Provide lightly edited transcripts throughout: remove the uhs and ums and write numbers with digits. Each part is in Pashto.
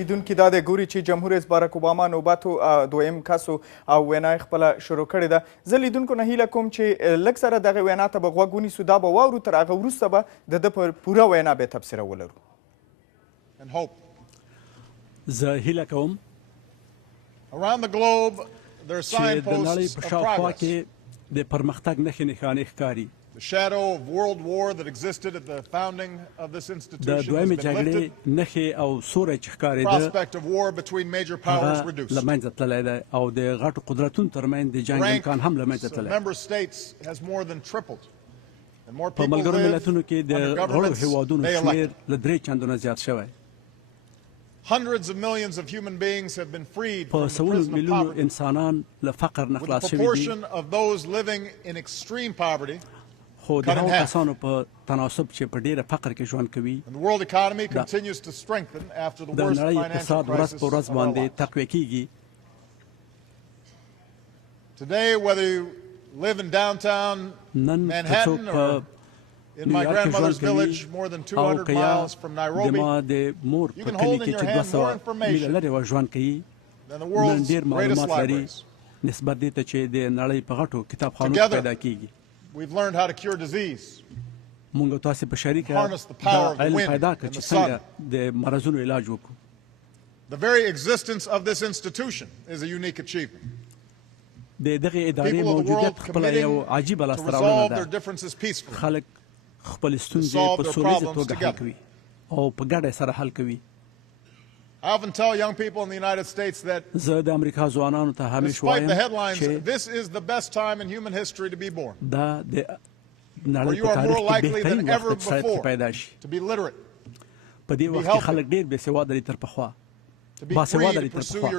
لیدونکي دا د ګوري چې جمهور رئیس باراک اوباما نوباتو دویم کسو او وینا یې خپله شروع کړې ده. زه لیدونکو نه هیله کوم چې لږ سره دغې وینا ته به غوږ ونیسو، دا به واورو، تر هغه وروسته به د ده په پوره وینا به تبصره ولرو. زه هیله کوم چې د نړۍ په شاوخوا کې د پرمختګ نښې نښانې ښکاري. د دویمې جګړې نښې او سوری چې ښکارېده هغه له منځه تللی دی او د غټو قدرتونو ترمنځ د جنګ امکان هم له منځه تللی. په ملګرو ملتونو کې د غړو هېوادونو شمېر له 3 چندونه زیات شوی. په سوونو میلیونو انسانان له فقر نه خلاص شوي دي، خو د هغو کسانو په تناسب چې په ډېره فقر کې ژوند کوي د نړۍ اقتصاد ورځ په ورځ باندې تقویه کېږي. نن که څوک په نیویارک کې ژوند کوي او که یا د ما د مور په کلي کې چې 200 میله لرې ژوند کوي، نن ډېر معلومات لري نسبت دې ته چې د نړۍ په غټو کتابخانو کې پیدا کېږي. مونږ تاسې په شریکه دا علم پیدا کړ چې څنګه د مرضونو علاج وکړو. د دغې ادارې موجودیت خپله یو عجیبه لاسته راوړنه ده. خلک خپل ستونزې په سولیزه توګه حل کوي او په ګډه سره حل کوي. زه د امریکا ځوانانو ته همیشه وایم چې دا د نړۍ په تاریخ کې بهترین وخت دی چې سړی پکې پیدا شي. په دې وخت کې خلک ډېر بېسواده دي تر پخوا، باسواده دي تر پخوا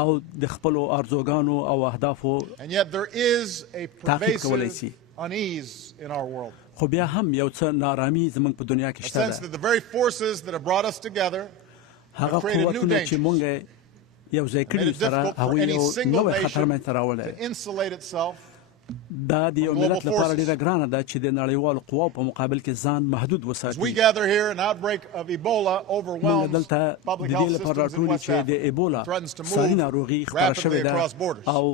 او د خپلو ارزوګانو او اهدافو تعقیب کولی شي. خو بیا هم یو څه نارامي زموږ په دنیا کې شته ده. هغه قوتونه چې مونږ یو ځای کړي سره هغوی یو نوی خطر منځته راوړی. دا د یو ملت لپاره ډېره ګرانه ده چې د نړیوالو قواو په مقابل کې ځان محدود وساتي. مونږ دلته د دې لپاره راټول چې د ایبولا ساري ناروغي خپره شوې ده او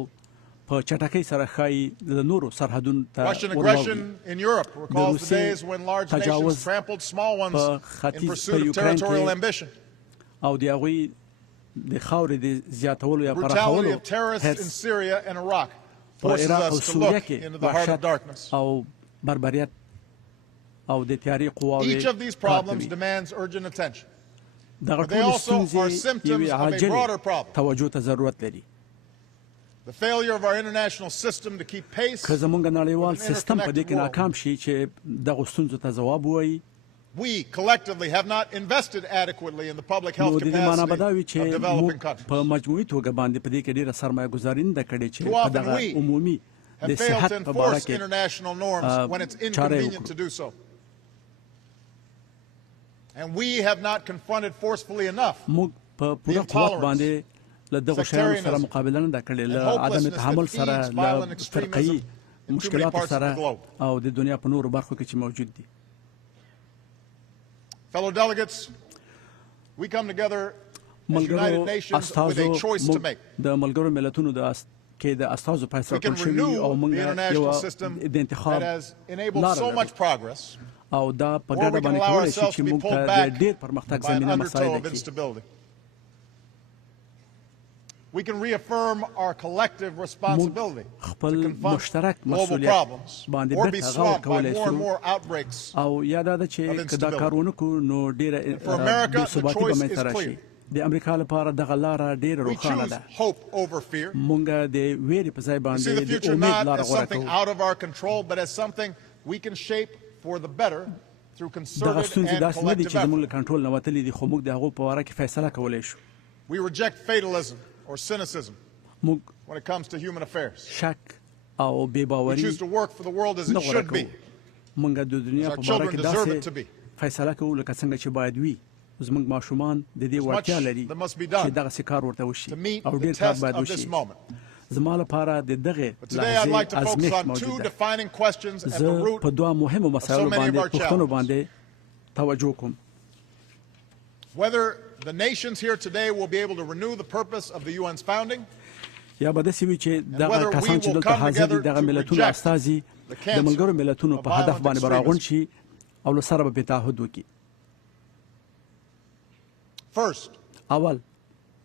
په چټکۍ سره ښایي د نورو سرحدونو ته ورواوړي. د روسیې تجاوز په ختیځ په یوکراین کې او د هغوی د خاورې د زیاتولو یا پراخولو حرص په عراق او سوریه کې وحشت او بربریت او د تیارې قواوې کار کوي. دغه ټولې ستونزې یوې عاجلې توجه ته ضرورت لري. که زموږ نړیوال سیستم په دې کې ناکام شي چې دغو ستونزو ته ځواب ووایي، نو د دې معنا به دا وي چې موږ په مجموعي توګه باندې په دې کې ډېره سرمایه ګذاري نه ده کړې چې په دغه عمومي د صحت په باره کې چاره یې وکړو. موږ په پوره قوت باندې له دغو شیانو سره مقابله نه ده کړې، له عدم تحمل سره، له فرقه‌یي مشکلاتو سره او د دنیا په نورو برخو کې چې موجود دي. ملګرو استازو د ملګرو ملتونو کې د استازو فیصله کړل شوي او موږ یوه د انتخاب لاره لرو او دا په ګډه باندې کولی شي چې موږ ته د ډېر پرمختګ زمینه مساعده کړي. موږ خپل مشترک مسؤلیت باندې بیرته غور کولی شو او یا دا ده چې که دا کار ونه کړو نو ډېره بېثباتي به منځته راشي. د امریکا لپاره دغه لاره ډېره روښانه ده. موږ د ویرې په ځای باندې د امید لاره غوره کوو. دغه ستونزې داسې نه دي چې زموږ له کنټرول نه وتلي دي، خو موږ د هغو په باره کې فیصله کولی شو. موږ شک او بې باوري نه غوره کوو. موږ د دنیا په باره کې داسې فیصله کوو لکه څنګه چې باید وي. زموږ ماشومان د دې وړتیا لري چې دغسې کار ورته وشي او ډېر کار باید وشي. زما لپاره د دغې لحظې ازمېښت موجود ده. زه په 2 مهمو مسایلو باندې پوښتنو باندې توجه کوم. the nations here today will be able to renew the purpose of the UN's founding. یا به داسې وي چې دغه کسان چې دلته حاضر دي دغه ملتونو استازي د ملګرو ملتونو په هدف باندې به راغونډ شي او له سره به تعهد وکړي. First, اول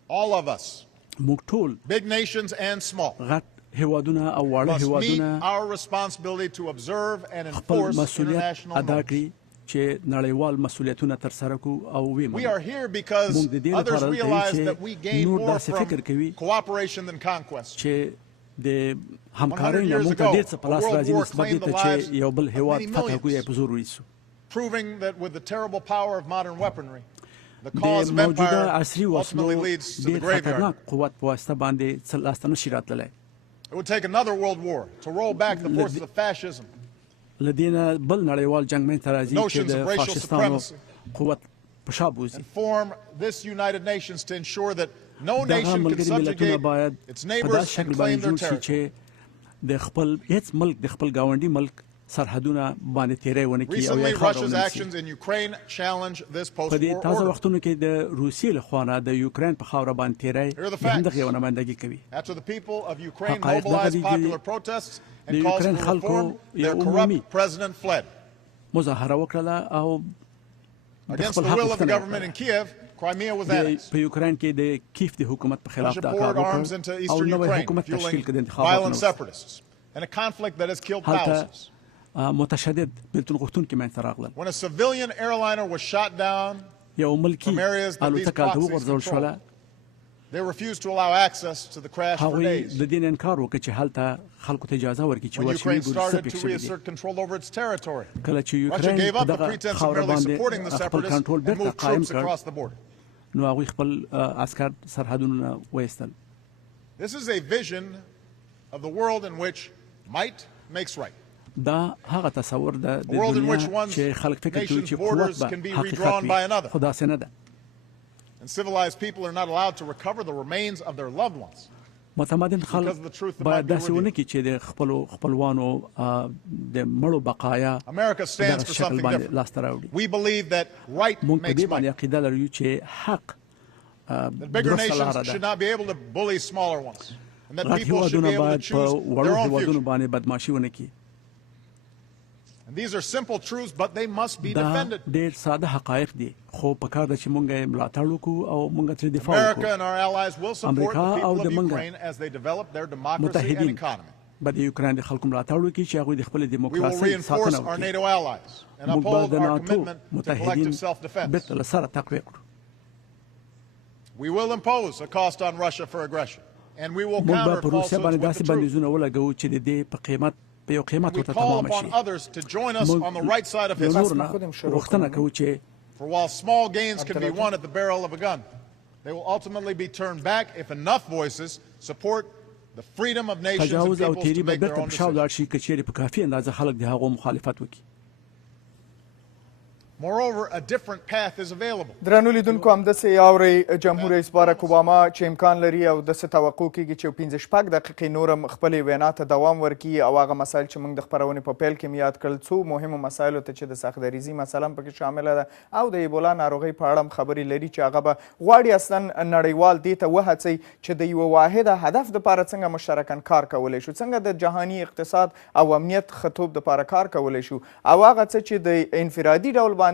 all of us, موږ ټول big nations and small, غټ هیوادونه او واړه must meet هیوادونه our responsibility to observe and خپل enforce مسؤلیت international ادا norms. کړي چې نړیوال مسؤلیتونه ترسره کړو او ویې We are منو. here because موږ د دې others لپاره دلته realize یو that we چې gain نور more داسې فکر کوي from cooperation than conquest. چې د همکارۍ 100 نه years موږ ته ago, ډېر څه په لاس a world راځي war نسبت دې claimed ته the lives چې یو بل of هیواد many فتح millions. کړو یا په زور ویسو. Proving that with the terrible power of modern weaponry, the د cause of موجوده empire عصري وسلو ultimately leads to the ډېر graveyard. خطرناک قوت په واسطه باندې څه لاسته نشي راتللی. It would take another world war to roll back the forces of fascism, له دې نه بل نړیوال جنګ منځته راځي چې Notions د of racial فاشیستانو supremacy. قوت په شا بوځي. and form this United Nations to ensure that no دغه nation can ملګري ملتونه subjugate باید its په neighbors داسې شکل and claim باندې their جوړ شي territory. چې د خپل هیڅ ملک د خپل ګاونډي ملک سرحدونه باندې تیری ونه کړي او Recently, یا کار Russia's ونه actions in Ukraine challenge this په دې post-war تازه order. وختونو کې د روسیې لخوا نه د یوکرین په خاوره باندې تیری Here are the د همدغه facts. یو نمایندګي کوي. After the people of Ukraine حقایق دغه mobilized دي چې popular protests د and calls یوکرین for خلکو reform, یو their عمومي corrupt president fled. مظاهره وکړله او د Against خپل the حق will of the غوښتنه government in وکړه. Kiev, Crimea was د annexed. په یوکرین کې د کیف د حکومت په خلاف Russia دا کار poured arms وکړ into او eastern نوی Ukraine, حکومت تشکیل fueling کړ د violent انتخاباتو separatists and a conflict that has killed هلته thousands. متشدد بلتون غوښتونکي منځته راغلل. When a civilian airliner was shot down, یو ملکي From areas that these الوتکه هلته proxies وغورځول control. شوله. they refused to allow access to the crash for هغوی days. د دې نه انکار وکړ چې هلته خلکو ته اجازه ورکړي چې When ورشي Ukraine وګوري څه started پېښ to شوي دي. reassert control over its territory, کله چې Russia یوکرین gave په up the دغه pretense of خاوره merely supporting the باندې خپل separatists کنټرول and بیرته moved قایم troops کړ across the border. نو هغوی خپل عسکر سرحدونه وایستل. This is a vision of the world in which might makes right. دا هغه تصور ده د A world in which دنیا one's چې خلک فکر کوي nation's چې قوت borders به can be حقیقت redrawn by وي another. خو داسې نه ده. And civilized people are not allowed to recover the remains of their loved ones. متمدن خلک Because of the truth that باید might be داسې ونه revealed. کړي چې د خپلو خپلوانو د مړو بقایا America په stands دغه for شکل something باندې different. لاسته راوړي. We believe that right موږ په makes دې باندې might. عقیده لرو چې حق That bigger درسته لاره nations should ده. not be able to bully smaller ones. And that غټ people should be هیوادونه able to باید په choose وړو their own هیوادونو future. باندې بدماشي ونه کړي. And these are simple truths, but they must be دا defended. ډېر ساده حقایق دي خو په کار ده چې موږ یې ملاتړ وکړو او موږ ترې دفاع America وکړو. and our allies will support the Amerika او people of د منګه Ukraine as they develop their democracy and متحدین economy. به د یوکرین د خلکو ملاتړ وکړي چې هغوی د خپل We will دیموکراسۍ reinforce ساتنه our وکړي. NATO allies and موږ به uphold د our ناتو commitment to متحدین collective self-defense. بیرته له سره تقویه کړو. We will impose a cost on Russia for aggression, and we will موږ به counter په روسیا falsehoods باندې with داسې the truth. بندیزونه ولګوو چې د دې په قیمت په یو قیمت We ورته call تمام upon شي. others to join us on the right side of د history. نورو نه غوښتنه کوو چې For while small gains can be won at the barrel of a gun, they will ultimately be turned back if enough voices support the freedom of nations and تجاوز او peoples تیری to به make their بیرته own په شا ولاړ decisions. شي که چیرې په کافي اندازه خلک د هغو مخالفت وکړي. Moreover, a different path is available. درنو لیدونکو همداسې اورئ جمهور رئیس بارک اوباما چې امکان لري او داسې توقع کیږي چې 15 دقیقې نورم خپلې وینا ته دوام ورکړي او هغه مسایل چې موږ د خپرونې په پیل کې مې یاد کړل څو مهمو مسایلو ته چې د سختدریزي مسله هم پکې شامله ده او د ایبولا ناروغۍ په اړه هم خبرې لري چې هغه به غواړي اصلا نړیوال دې ته وهڅوي چې د یوه واحده هدف دپاره څنګه مشترکاً کار کولی شو، څنګه د جهاني اقتصاد او امنیت ښه توب دپاره کار کولی شو او هغه څه چې د انفرادي ډول باندې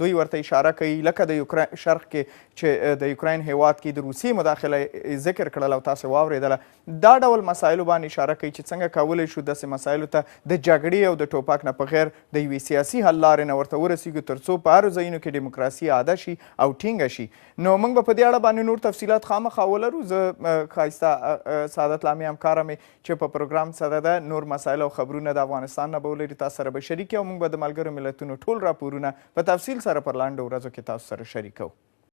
دوی ورته اشاره کوي لکه د یوکرین شرق کې چې د یوکرین هیواد کې د روسیې مداخله ذکر کړل او تاسو واورېدله دا ډول مسایلو باندې اشاره کوي چې څنګه کولی شو داسې مسایلو ته د جګړې او د ټوپک نه بغیر د یوې سیاسي حل لارې نه ورته ورسیږو تر څو په هرو ځایونو کې ډیموکراسي عاده شي او ټینګه شي. نو موږ به په دې اړه باندې نور تفصیلات خامخا ولرو. زه ښایسته سعادت لامي همکاره مې چې په پروګرام سره ده نور مسایل او خبرونه د افغانستان نه به ولري تاسو سره به شریک او موږ به د ملګرو ملتونو ټول راپورونه په تفصیل سره پر لاندو ورځو کې تاسو سره شریکو.